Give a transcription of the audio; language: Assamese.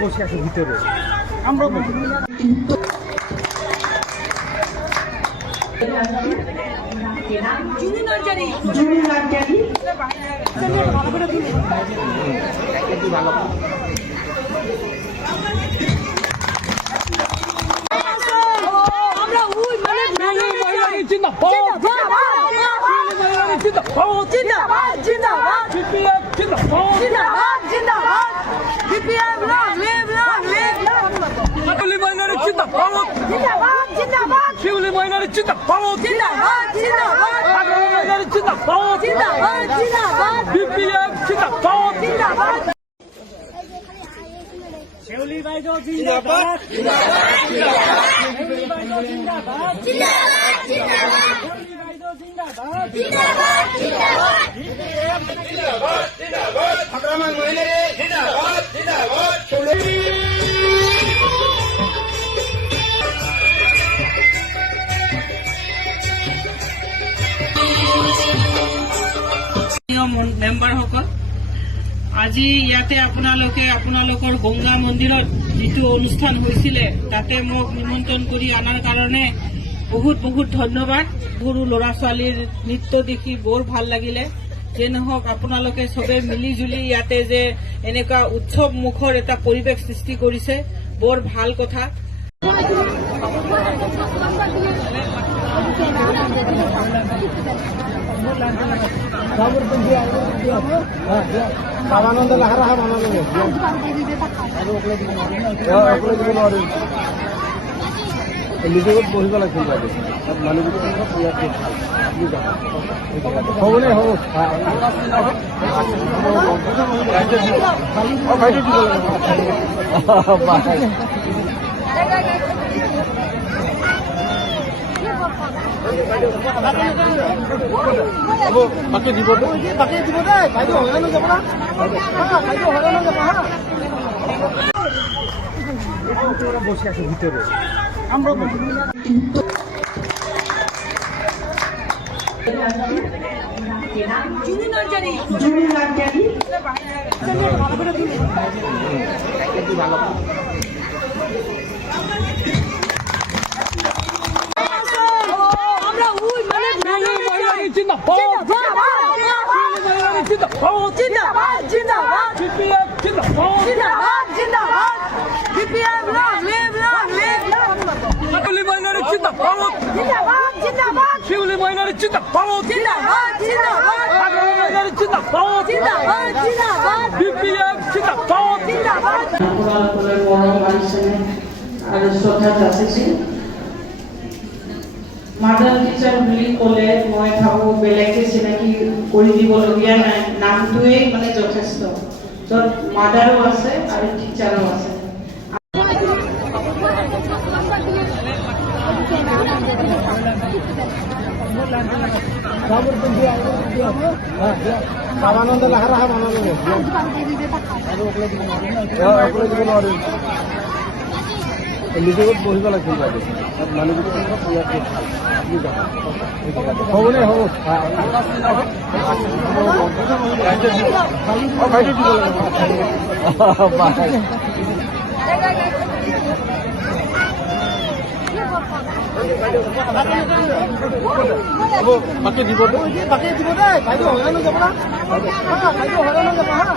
বসে আছে ভিতরে আমরা শিউলি মহিলার জিন্দাবাদ জিন্দাবাদ জিন্দাবাদ জিন্দাবাদ জিন্দাবাদ জিন্দাবাদ বিপিএম জিন্দাবাদ জিন্দাবাদ শিউলি বাইদো জিন্দাবাদ জিন্দাবাদ শিউলি বাইদো জিন্দাবাদ জিন্দাবাদ জিন্দাবাদ শিউলি বাইদো জিন্দাবাদ জিন্দাবাদ জিন্দাবাদ বিপিএম জিন্দাবাদ জিন্দাবাদ আক্রমণ মহিলারে জিন্দাবাদ জিন্দাবাদ শিউলি মেম্বাৰসকল আজি ইয়াতে আপোনালোকৰ গংগা মন্দিৰত যিটো অনুষ্ঠান হৈছিলে তাতে মোক নিমন্ত্ৰণ কৰি অনাৰ কাৰণে বহুত বহুত ধন্যবাদ। সৰু ল'ৰা ছোৱালীৰ নৃত্য দেখি বৰ ভাল লাগিলে। যে নহওক আপোনালোকে চবে মিলি জুলি ইয়াতে যে এনেকুৱা উৎসৱ মুখৰ এটা পৰিৱেশ সৃষ্টি কৰিছে বৰ ভাল কথা। বাবানন্দ লাহারা নিজেও বহিব লাগছিল হ'ব নে হ'ব বাকি দিব দে বাইদেউ হয়রানো যাব না বাইদেউ হয়রানো যাব হ্যাঁ বসে আছে ভিতরে আমরা জিন্দাবাদ জিন্দাবাদ বিপিএম জিন্দাবাদ জিন্দাবাদ জিন্দাবাদ বিপিএম লিভ শিউলি মহিলার জিন্দাবাদ জিন্দাবাদ জিন্দাবাদ শিউলি মহিলার জিন্দাবাদ জিন্দাবাদ জিন্দাবাদ আক্রমণ মহিলার জিন্দাবাদ জিন্দাবাদ জিন্দাবাদ বিপিএম জিন্দাবাদ জিন্দাবাদ আৰু শ্ৰদ্ধা যাচিছোঁ। মাডাৰ্ণ টিচাৰ বুলি ক'লে মই ভাবোঁ বেলেগকৈ চিনাকি কৰি দিবলগীয়া নাই, নামটোৱেই মানে যথেষ্ট। য'ত মাডাৰো আছে আৰু টিচাৰো আছে। বাবানন্দ লাহারা নিজেও বহিব লাগছিল হ'ব নে হ'ব বাকি দিব দে বাইদেউ হয়রানো যাব না বাইদেউ হয়রানো যাব হ্যাঁ